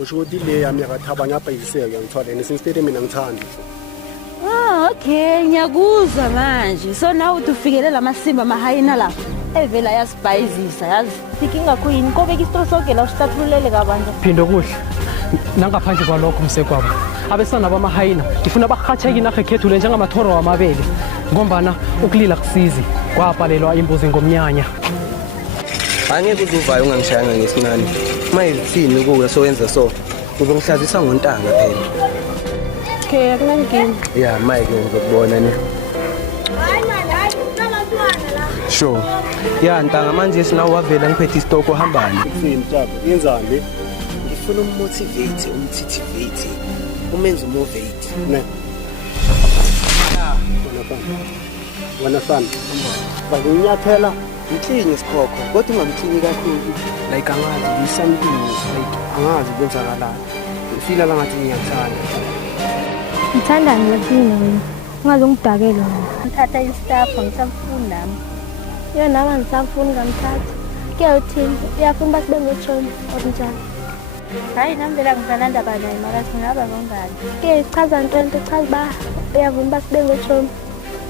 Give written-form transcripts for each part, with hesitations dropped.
usho ukuthi le yami yakathaba ngiyabhayiseka ngiyangithola nesinstede mina ngithanda. Okay, ngiyakuzwa manje. So now uthufikelela amasimba mahayina la. Evela yasibhayizisa yazi. Inkinga kuyini kobeka isitolo sonke la usihlathululele kabantu. Phinde kuhle. Nangaphandle kwalokho umsekwabo. Abesana bamahayina ngifuna bahatheke inarha ekhethu le njengamathoro wamabele. Ngombana ukulila kusizi kwapalelwa imbuzi ngomnyanya. Angeke uzuvayo ungangishayanga ngesinani. Mayithini ukuwe sowenza so. Uzongihlazisa ngontanga phela. Okay, akunankinga. Yeah, Mike ngizokubona ne. Sure. Yeah, ntanga manje sina wavela ngiphethe istoko hambani. Kusini Jabu, yenzani? Ngifuna ummotivate, umenze umovate. Ne. Wena sana. Bakunyathela Ngicini isikhokho, kodwa ungamcini kakhulu. like angazi something like angazi kwenzakalani. Ngifila la ngathi ngiyathanda. Ngithanda ngiyakini wena. Ungazongidakela wena. Ngithatha istaff ngisamfuni nami. Yena nama ngisamfuni ngamthatha. Kuyawuthini? Uyafuna basibe ngoTshoni okunjani? Hayi nami vela ngifananda banayi mara singaba ngongani. Ke chaza into chaza ba uyavuma basibe ngoTshoni.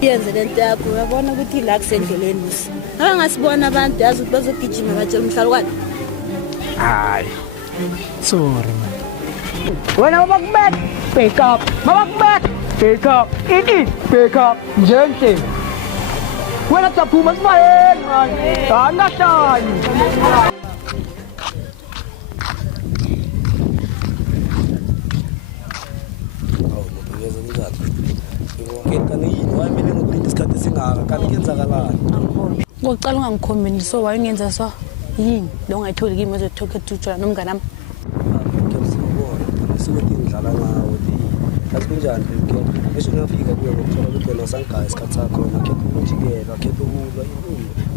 Yenze lento yakho uyabona ukuthi la kusendleleni musi. Angasibona abantu yazi ukuthi bazogijima batshela umhlalukwane. Hayi. Sorry man. Wena mabakubeka, pick up. Mabakubeka, pick up. Ini, pick up. Njenhle. Wena taphuma sibayeni man. Angahlali. Ngokucala ungangikhombini so wayengenza so yini lo ungayitholi kimi ezothoka etutshana nomngane wami. Sikuthi ngidlala ngawo yazi kunjani ke bese uyafika kuye ngokuthola ukuthi wena sangaya isikhathi sakho nakhe ukujikela khetha ukulwa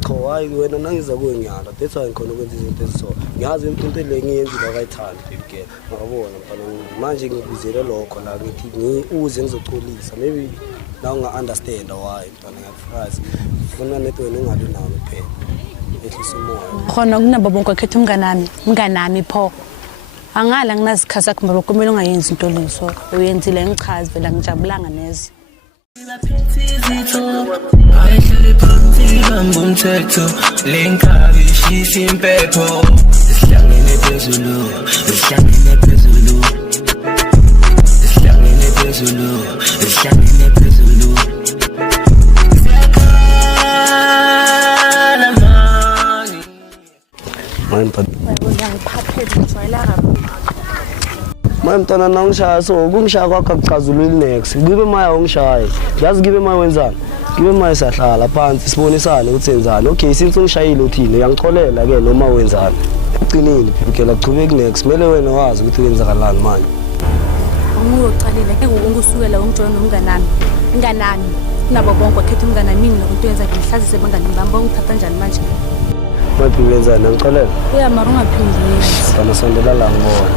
cha hayi wena nangiza kuwe ngiyala that's why ngikhona ukwenza izinto eziso ngiyazi into le ngiyenzile akayithandi ke ngiyabona mfana manje ngikuzele lokho la ngithi ngiuze ngizocolisa maybe now unga understand why mfana ngiyafrazi ufuna netho wena ungabi nawo phela ehlisa umoya Khona kunaba bonke akhetha umnganami pho. Angala nginazikhasa sakho ngoba kumele ungayenzi into leso. Uyenzile ngichazi vela ngijabulanga neze. Ayihlele phansi bamba umthetho lenkabi shisa impepho isihlangene phezulu isihlangene phezulu isihlangene phezulu isihlangene phezulu siyakhala mani Ngiphaphele ngijwayela Mntwana nangishaya so kungishaya kwakho akuchazululi next ngibe maya ungishaya yazi ngibe maya wenzani ngibe maya sahlala phansi sibonisane ukuthi senzani okay since ungishayile uthini uyangicolela ke noma wenzani uqinile phela kuchubeki next mele wena wazi ukuthi wenzakalani manje Unguyoqalile ke ngokusukela umjoyina umnganami nabo bonke akhetha umnganami mina nokuthi wenza ngihlazise bangani bamba ungithatha kanjani manje Maphi wenzani ngicolela uyamara ungaphindile sana sondela la ngibona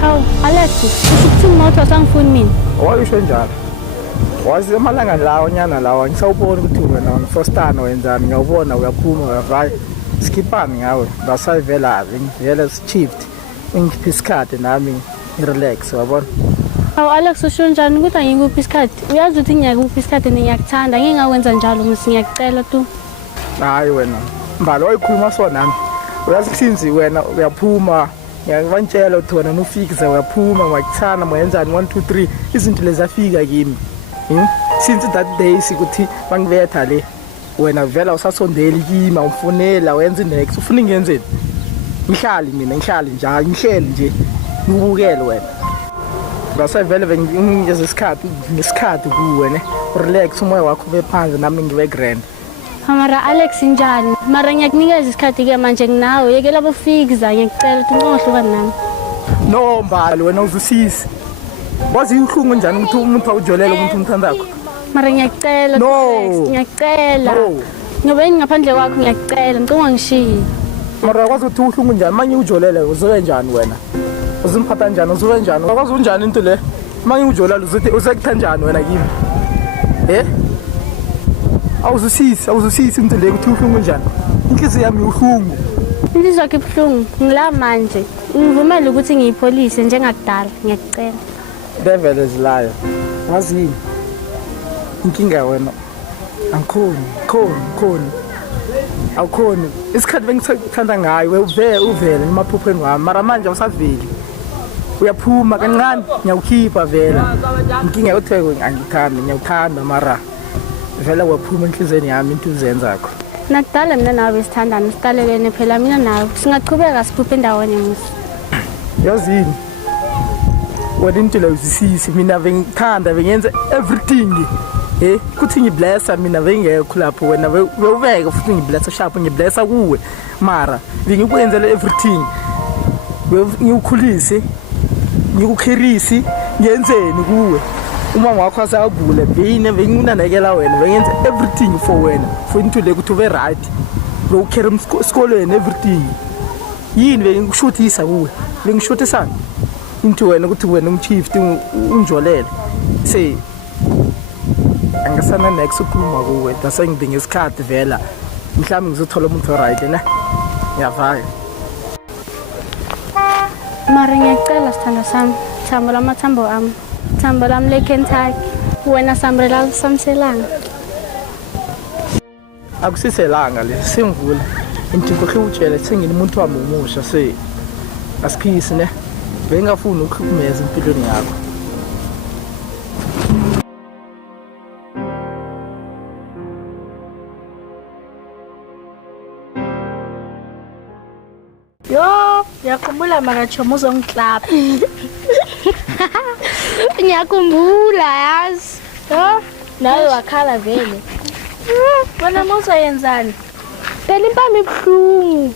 Hawu, Alex, usukuthi moto sangifuni mina. Wayisho njalo. Wazi emalanga lawo nyana lawo ngisawubona ukuthi wena ngifostana wenzani ngiyabona uyaphuma uyavaya. Skipani ngawe basayivela ngivela shift. Ngiphi isikhathi nami relax wabona. Hawu Alex usho njani ukuthi angikuphi isikhathi? Uyazi ukuthi ngiyakuphi isikhathi ngiyakuthanda ngingawenza njalo mse ngiyacela tu. Hayi wena. Mbalo oyikhuluma so nami. Uyazi since wena uyaphuma ngiyakubantshela ukuthi wena nofikisa uyaphuma ngwakuthana moyenzani 1 2 3 izinto lezafika kimi. Since that day sikuthi bangibetha le wena vela usasondeli kimi awufunela wenza next ufuna ngiyenzeni ngihlali mina ngihlali njalo ngihleli nje ngibukele wena base vele ngiyeza isikhathi kuwe ne relax umoya wakho bephansi nami ngibe grand Mara Alex njani mara ngiyakunikeza isikhathi ke manje nginawe yekela bofikisa ngiyacela ukuthi ungohluka nami no mbali wena uzusisi wazi uhlungu njani ukuthi umuntu awujolela umuntu umthandakho mara ngiyacela ngiyacela ngoba ngaphandle kwakho ngiyacela ngicela ngishiye mara kwazi ukuthi uhlungu njani manje ujolele uzobe njani wena uzimphatha njani uzobe njani kwazi unjani into le manje ujolela uzothi uzekuthanda njani wena kimi awuzwisisi into leyo ukuthi uhlungu njani. Inhliziyo yami uhlungu. Insizwa yakhe ibuhlungu, ngila manje. Ngivumela ukuthi ngiyipholise njengakudala, ngiyacela. Devil zilayo. Wazini? Inkinga wena. Angikhoni. Awukhoni. Isikhathi bengithanda ngayo uvele emaphupheni wami, mara manje awusaveli. Uyaphuma kancane, ngiyawukhipha vela. Inkinga yotheko ngiyawuthanda mara vela waphuma enhlizweni yami into uzenzakho. Nakudala mina nawe sithandana, siqalelene phela mina nawe. Singaqhubeka siphuphe ndawonye musi. Yazini? Wena into leyo uzwisisi, mina bengithanda bengenza everything. Kuthi ngiblessa mina bengekho lapho wena bewubeka futhi ngiblessa sharp ngiblessa kuwe mara bengikwenzela everything ngikukhulise ngikukhirisi ngiyenzeni kuwe uma wakho asagule benginanekela wena bengenza everything for wena for into le ukuthi ube right lokukhera esikoleni everything yini bengishuthisa kuwe bengishuthisa into wena ukuthi wena umchief unjolele say angasana next ukukhuluma kuwe bese ngidinga isikhathi vela mhlawumbe ngizothola umuntu right na yavaya Mara ngiyacela sithanda sami thambo lamathambo ami thambo lami leKentucky wena sambrela samselanga akusiselanga le simvula into kokhiwutshela sengini umuntu wami umusha se asikhisi ne bengafuni ukukhumeza impilweni yakho Ngiyakhumbula makachomo uzongiklapha. Ngiyakhumbula yazi. Nawe wakhala vele. Wena musa yenzani? Phela impama ibuhlungu.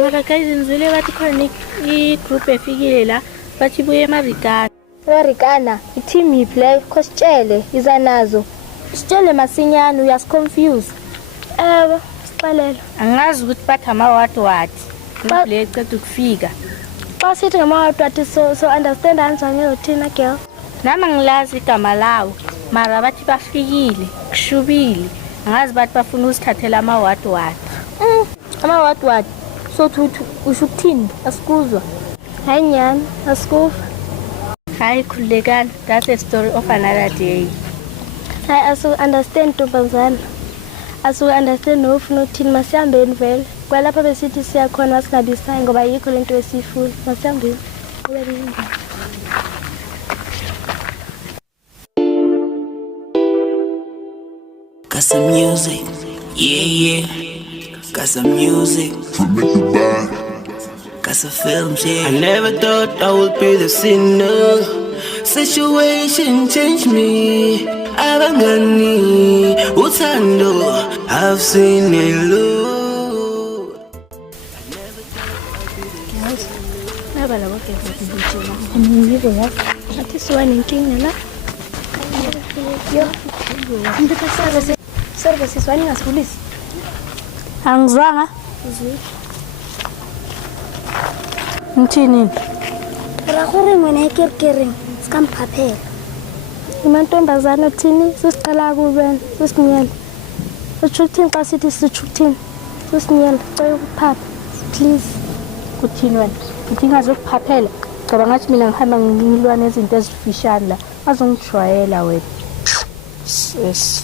Mara kayizinzule bathi khona i-group efikile la bathi buye eMarikana. eMarikana i-team yiplay khositshele iza nazo. Sitshele masinyane uyasiconfuse. Sixelele. Angazi ukuthi bathi ama-what. Bahle eceda ukufika. Xa sithi ngama-what so understand kanjani uthina girl? Nami ngilazi igama lawo mara bathi bafikile kushubile angazi bathi bafuna usithathela ama-what. Ama-what so usho ukuthini asikuzwa hayi nyani asikuva hayi khulekani that's a story of another day hayi asu-understand ntombazana asu-understand nofuna ukuthini masihambeni vele kwalapha besithi siyakhona masingabisayi ngoba yikho le nto esiyifuna masihambeni Got some music, yeah. Got some music, got some films, yeah. I never thought I would be the sinner. Situation changed me. Abangani, uthando, I've seen it low. Naba labo ke ngiyibona yazi athi siwane inkinga la yo ngikasaba service siwane ngasifundisi angizwanga mthini ra gore ngwana ekerkering sikamphaphela imantombazana thini sisiqala kubena sisinyela uchukuthini xa sithi sichukuthini sisinyela cela ukuphapha please kuthini wena uthi ngazokuphaphela ngoba ngathi mina ngihamba ngilwa nezinto ezifishane la azongijwayela wena yes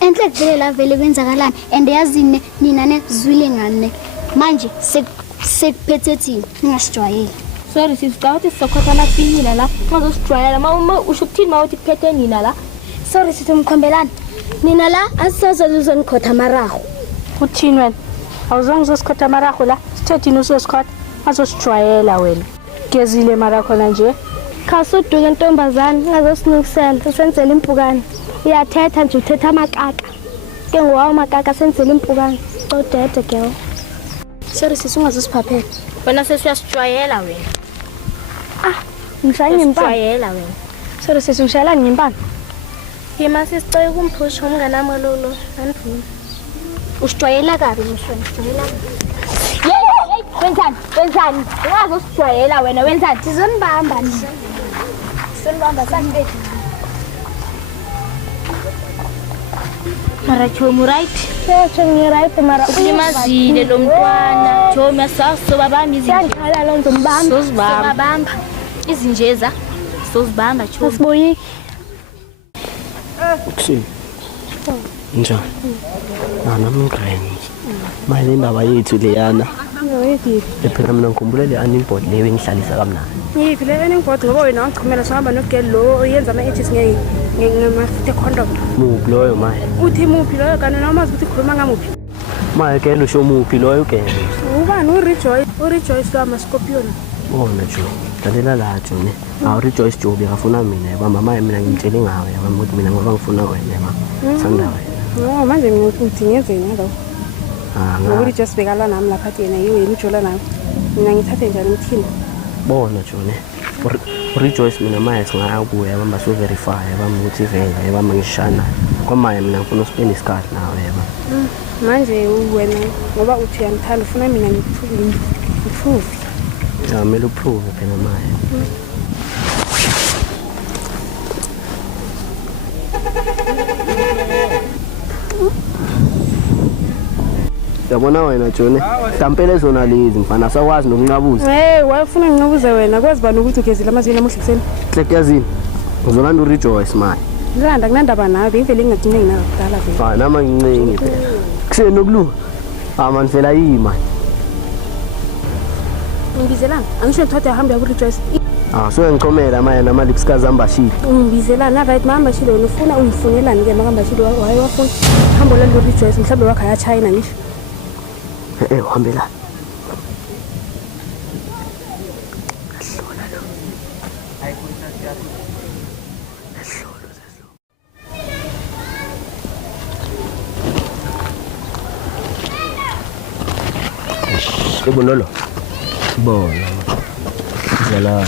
enhle kuvela vele kwenzakalani and yazini nina nezwile ngane manje sekuphethe thini ningasijwayeli sorry sisicawuthi sizokhotha amafikile la ngazosijwayela uma usho ukuthini mawuthi kuphethe nina la sorry sithi umkhombelana nina la asisazozonikhotha amaraho uthini wena awuzange uzosikhotha amaraho la sithethini usosikhotha azosijwayela wena gezile mara khona nje khasuduke ntombazana ngazosinikisela usenzela impukane uyathetha nje uthetha amakaka ke ngowawo amakaka senzela impukane codede girl sorry sisungazosiphaphela wena sesiyasijwayela wena ngishaya ngempama sijwayela wena sorry sisungishayela ngempama yima sisicela kumphusha umnganami lolo andifuni usijwayela kabi mshweni usijwayela wenzani ungazosijwayela wena wenzani sizonibamba sonibamba sanibethu Mara Chomi right? Chomi right mara ulimazile lo mntwana. Chomi asasobabamba izinto. Siyangikhala lo ngizombamba. Sozibamba. Izinjeza sozibamba Chomi. Asiboyiki. Kusi. Njani? Nami ngireni. Mayile indaba yethu leyana. Yeyiphi? Phela mina ngikhumbule le unemployed leyo engihlalisa kamnandi. Yiphi le unemployed ngoba wena wangichumela sohamba nogel lo uyenza ama-edges ngemafuthi condom. Muphi loyo maye? Uthi muphi loyo kanti noma umazi ukuthi ukhuluma ngamuphi? Maye ke lusho muphi loyo ke? Ubani uRejoice lo ama-Scorpion. Bona jo. Dalela la jo ne. Rejoice jo bekafuna mina yaba maye mina ngimtshele ngawe yaba ukuthi mina ngoba ngifuna wena yaba. Sanda wena. No manje ngithi ngenzeni lo? Ngokuthi just bekala nami lapha yena yiwe ujola nawe. Mina ngithathe njani umthini? Bona jo ne. Rejoice mina maye singayabuya yaba so verify yaba ukuthi vela yaba ngishana. Kwamaye mina ngifuna uspend isikhathi nawe yaba. Manje wena ngoba uthi uyangithanda ufuna mina ngikuprove. Ya mele uprove phela maye. Yabona wena Jone, mhlampele zona lezi mfana asakwazi nokunqabuza. Wafuna nginqabuza wena kwazi bani ukuthi ugezile amazwi namuhla kuseni? Hleke yazini. Ngizolanda uRejoice maye. Ngilanda kunandaba nawe ivele ngingadineki nawe kudala vele. Hayi nama ngincengi phela. Kuseni nokulu. Man phela yima. Ngibizelana, angisho ngithathe ahambe ya kuRejoice. So ngichomela maye nama lipsikazi ambashile. Ngibizelana right mama shilo wena ufuna ungifunelani ke makambashile waye wafuna. Hambo la uRejoice mhlawumbe wakhe ya China ngisho. Uhambela. Bonolo. Bona. Zala.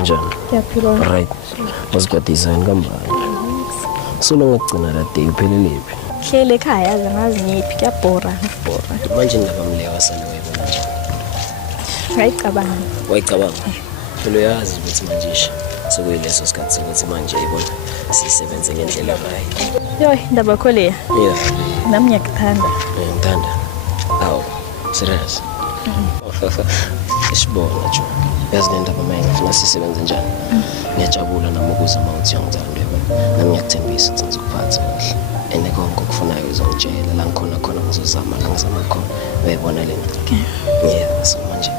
Njani? Yaphila. Right. Wasikhatisa ngamba. Solo ngagcina la day uphelelepi. Hlele ekhaya zangazi ngiphi kuyabhora. Manje ndabamlewa sana wayibona nje. Ngayicabanga. Wayicabanga. Phela uyazi ukuthi manje sekuyileso sikhathi sokuthi manje ayibona sisebenze ngendlela right. Yoy ndaba khole. Yeah. Nami ngiyakuthanda. Ngithanda. Awu, serious. Isibona nje. Yazi le ndaba manje ngifuna sisebenze njani. Ngiyajabula nami ukuze mawuthi uyangithanda yebo. Nami ngiyakuthembisa ukuthi ngizokuphatha kahle. Ene konke okufunayo uzongitshela la ngikhona khona ngizozama la ngizama khona. Uyayibona le nto. Okay. Yeah, so manje.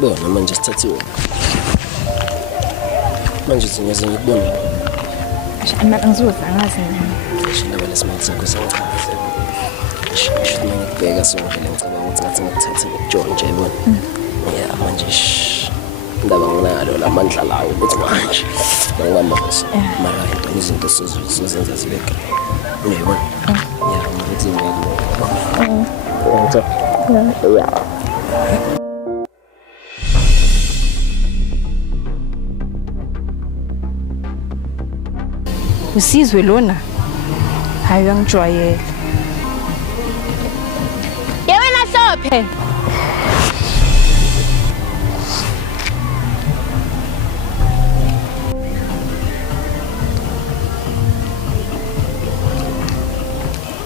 Bona manje sithathiwe. Manje singaze ngikubona. Ama angizoza ngazi mina. Shindaba lesimali sakho sangichaza. Shit mina ngibheka so ngivele ngicabanga ukuthi ngathi ngithathe John nje yabona. Yeah manje indaba nginalo la mandla lawo ukuthi manje ngihamba bese. Mara into izinto sozenza zibe green. Uyayibona? Yeah manje ngiyakho. Yeah. Usizwe lona. Hayi uyangijwayela. Yewena Hlophe.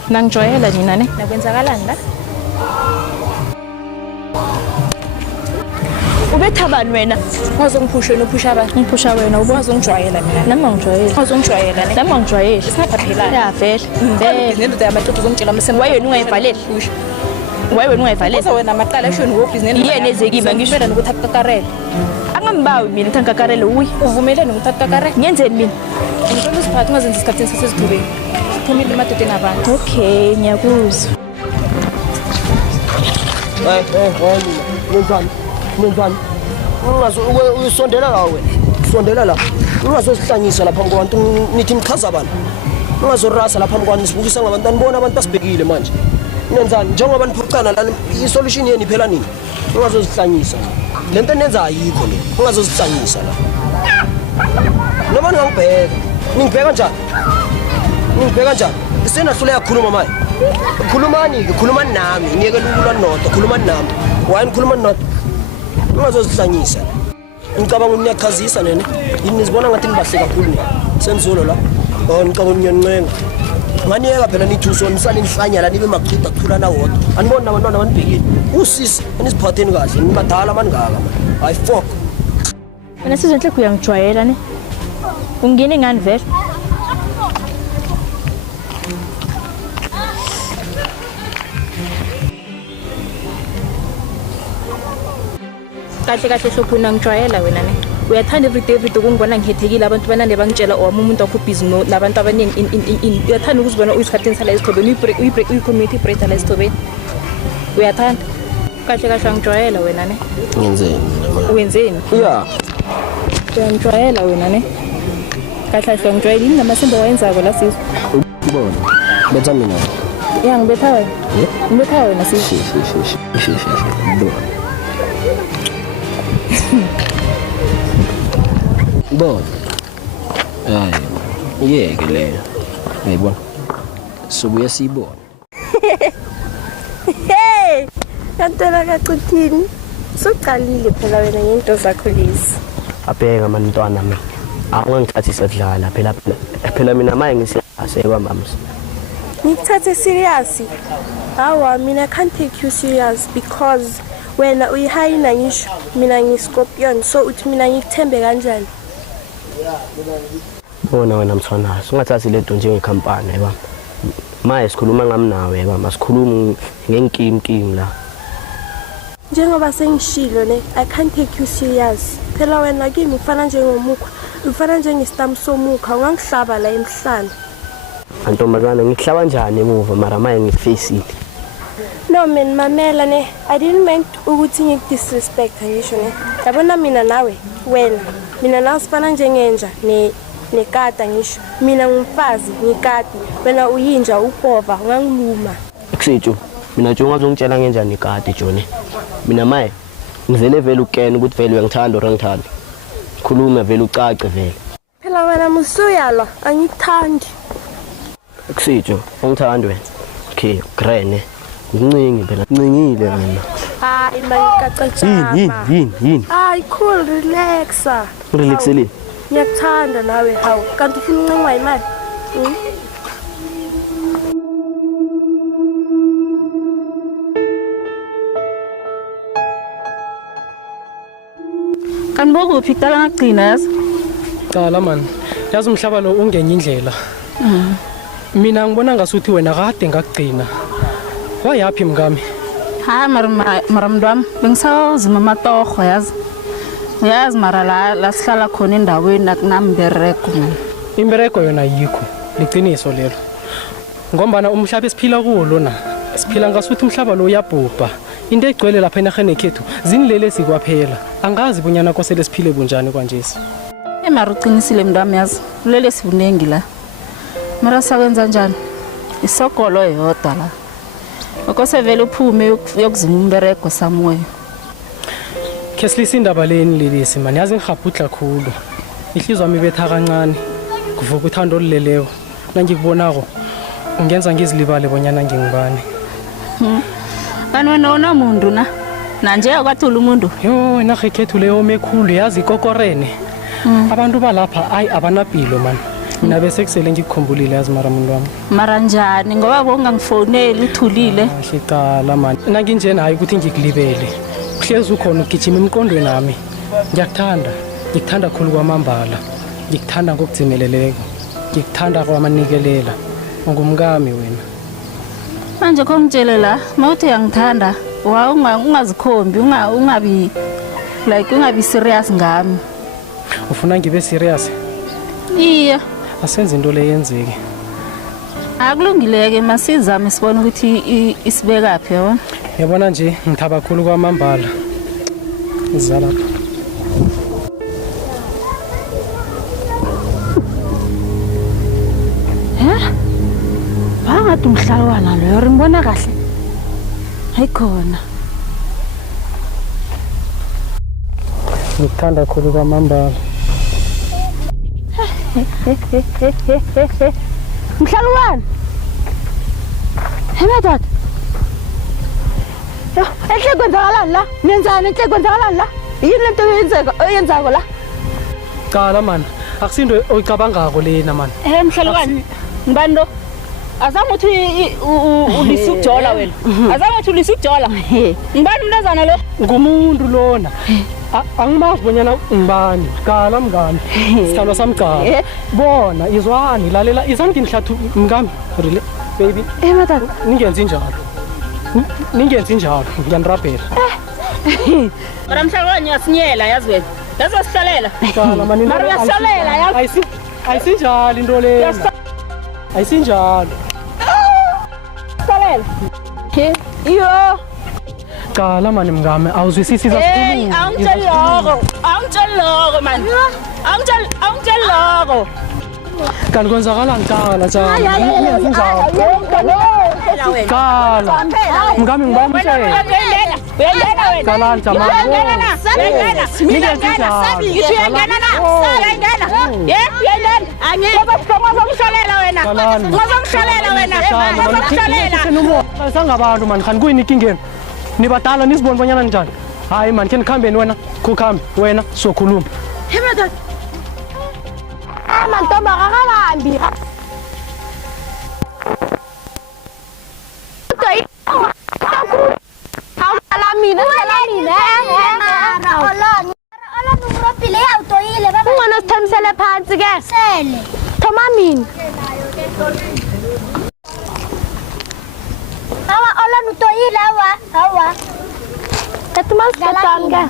Nangijwayela nina ne? Nakwenzakalani la? Ubethabani wena? Wazongiphusha nophusha abantu. Ngiphusha wena ubuzongijwayela mina. Nami ngijwayela. Wazongijwayela ne? Nami ngijwayela. Singaphaphelana. Ya vele. Vele nento yamadoda uzongitshela mase wayena ungayivaleli. Wayena ungayivaleli. Bese wena maqala eshoni ngobusiness. Yena ezekiba ngisho wena ukuthi akakarele. Angambawi mina ukuthi angikakarele uyi. Uvumelene ukuthi akakarele. Ngiyenzeni mina? Ngicela usiphathe ungazenza isikhathi sesizidubeni. Siphumile emadodeni abantu. Okay, ngiyakuzwa. Ngenzani? Uyisondela la wena. Sondela la. Ungazosihlanyisa lapha kwabantu nithi nichaza abantu. Ungazorasa lapha kwabantu sibukisa ngabantu anibona abantu asibhekile manje. Nenzani njengoba niphucana la isolution yeni phela nini? Ungazosihlanyisa. Lento nenza ayikho le. Ungazosihlanyisa la. Noma ngibheka. Ningibheka njani? Ngibheka kanjani? Isenahluleka khuluma manje. Khulumani ke, khulumani nami. Ngiyeke ukulwa nodwa, khulumani nami. Why nikhulumani nodwa? Ungazozihlanyisa. Ngicabanga uniyakhazisa nene. Yini nizibona ngathi nibahle kakhulu nina. Senzolo la. Ngicabanga unyancenga. Nganiyeka phela nithuso nisale nihlanya la nibe maqhida kuthulana wodwa. Anibona abantwana abanibhekile. Usisi enisiphatheni kahle, nibadala maningaka man. Hayi fuck. Wena sizonhle kuyangijwayela ne. Ungene ngani vele? Kahle hlophuna ngijwayela wena ne. Uyathanda everyday ukungibona ngihethekile abantu banande bangitshela owami umuntu akho busy no labantu abaningi in uyathanda ukuzibona uyisikhathini sala esithobeni uyi-community break la esithobeni. Uyathanda? Kahle angijwayela wena ne. Wenzeni? Yeah. Uyangijwayela wena ne. Kahle angijwayela yini namasimba wayenzako la sizwe. Ubona. Betha mina. Yeah, ngibetha wena. Ngibetha wena sizwe. Bon. Yeke leyo. Ngiyibona. Sobuya siyibona. Hey! Kantela kaCuthini. Soqalile phela wena ngento zakho lezi. Abheka mantwana mina. Awungangithathi sedlala phela mina maye ngisiyaseka mams. Ngikuthathe serious. Hawa mina can't take you serious because wena uyihayina ngisho mina ngiScorpion so uthi mina ngikuthembe kanjani? Bona wena mthwanazo ungathathi le nto njengekhampani yeba. Maye sikhuluma ngami nawe yeba masikhuluma ngenkimkim la. Njengoba sengishilo ne I can't take you serious. Phela wena kimi ufana njengomukha, ufana njengestamp somukha ungangihlaba la emhlanje. Antombazana ngihlaba njani emuva mara maye ngifacile. No man mamela ne I didn't mean ukuthi ngikudisrespect ngisho ne. Yabona mina nawe wena mina nawe sifana njengenja nekata ngisho. Mina ngumfazi ngikati wena uyinja upova ungangiluma. Kusitsho mina nje ungazongitshela ngenjani ikati Joni. Mina maye ngivele vele ukena ukuthi vele uyangithanda or angithanda. Khuluma vele ucace vele. Phela wena musuyalwa angikuthandi. Kusitsho ungithanda wena. Okay, grene. Ngincingi phela. Ncingile wena. Hayi mayikacacama. Yini. Hayi cool relaxa. Relaxeli. Ngiyakuthanda nawe hawu. Kanti ufuna uncingwa imali? Kanibona kuphi kuqala ngagcina yazi? Qala man. Yazi umhlaba lo ungenye indlela. Mina ngibona ngasuthi wena kade ngagcina. Wayapi mngami? Ha mara mntwami bengisawuzima amatoho yazi. Uyazi mara la sihlala khona endaweni akunambereko. Imbereko yona yikho. Liqiniso lelo. Ngombana umhlaba esiphila kuwo lona. Siphila ngasuthi umhlaba lo uyabhubha. Into egcwele lapha enaheni ekhethu zinilelesi kwaphela. Angazi bunyana kosele siphile bunjani kwanjesi. Mara uqinisile mntwami yazi. Ulele sivunengi la. Mara sakwenza njani? Isokolo yodwa la. Ukose vele uphume yokuzima umbereko samwe. Keslisi indaba leni lelisi man yazi ngihaputla khulu. Ihlizwa mibetha kancane. Kuvuka uthando oluleleyo. Nangikubonako ungenza ngizilibale bonyana ngingibani. Kanti wena umuntu na? Nanje akwathula umuntu. Yo inarha ekhethu leyo mekhulu yazi ikokorene. Abantu balapha ayi abanapilo man. Mina bese kusele ngikukhumbulile yazi mara muntu wami. Mara njani ngoba bongangifoneli uthulile. Ngiqala man. Nanginjena hayi ukuthi ngikulibele. Uhlezi ukhona ugijima emqondweni nami. Ngikuthanda khulu kwamambala. Ngikuthanda ngokudzimeleleko. Ngikuthanda kwamanikelela. Ungumkami wena. Manje khongitshele la mawuthi uyangithanda ungazikhombi ungabi serious ngami. Ufuna ngibe serious? Iya. Asenze into le yenzeke. Akulungileke masizame sibone ukuthi isibeka phi yabona. Yabona nje ngithaba kakhulu kwamambala. Izalapha. Bangathi umhlalwana lo ngibona kahle. Hayikhona. Ngithanda kakhulu kwamambala. Mhlalukani. Madoda. Yo, enhle kwenzakalani la? Nenzani enhle kwenzakalani la? Yini lento oyenzako la? Qala man, akusinto oyicabangako lena man. Mhlalukani. Ngibani lo? Azange uthi ulisukujola wena. Azange uthi ulisukujola. Ngibani umntazana lo? Ngumuntu lona. Angimazi bonyana ngibani. Qala mngani. Sihlalo sami qala. Bona izwani lalela izangi ngihlathu mngami. Really baby. Madoda, ningenzi njalo. Ningenzi njalo, ngiyanirabhela. Ora Mhlalukani uyasinyela yazi wena. Yazosihlalela. Qala man. Mara uyahlalela yazi. Ayisinjalo into lena. Ayisinjalo. Salela. Iyo. Qala mani mngame awuzwisisi Hey, awungitshela man. Awungitshela lokho. Kanti kwenzakalani qala njalo. Qala. Mngame ngibamtshela. Uyangena wena. Qala njalo. Uyangena na. Sangabantu man khani kuyini inkingeni nibadala nisiboni bonyana njani hayi man khe nikhambeni wena khukhambe wena sokhuluma Madoda. Mantomba akahambi. Ungona sithamisele phansi ke. Sele. Thoma mina. Awa olani utoyile awa. Kathi masiqedanga.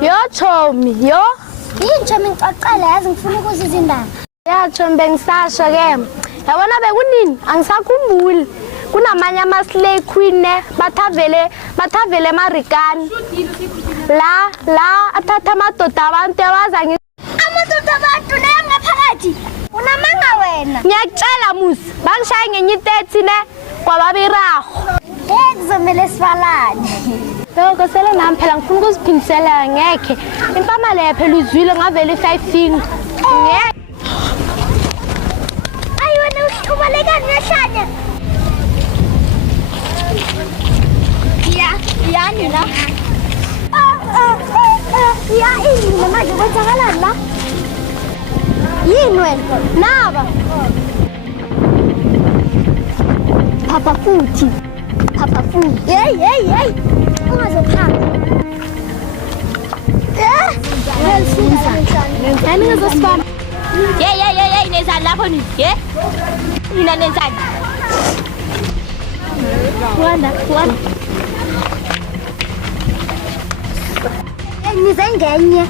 Yo Chomi, yo. Yini Chomi ngicacela yazi ngifuna ukuzizwa indaba. Ya Chomi bengisasho ke. Yabona bekunini angisakhumbuli. Kunamanye ama-slay queen bathavele emarikani la athatha amadoda abantu yawaza amadoda abantu leyo ngaphakathi unamanga wena ngiyakutshela musi bangishaye ngenye i-30 ne kwababiraho kuzomele sivalane yoko sele nami phela ngifuna ukuziphindisela ngekhe impama leyo phela uzwile ngavele i-5 finger ayi wena ubalekani nehlanya Ya nila. Ya ini mama juga janganlah lah. Yini wena? Naba. Papa futhi. Hey. Ungazophanga. Nani ngizosibamba? Hey, nenzani lapho ni? Mina nenzani? Wanda. Nizengenye.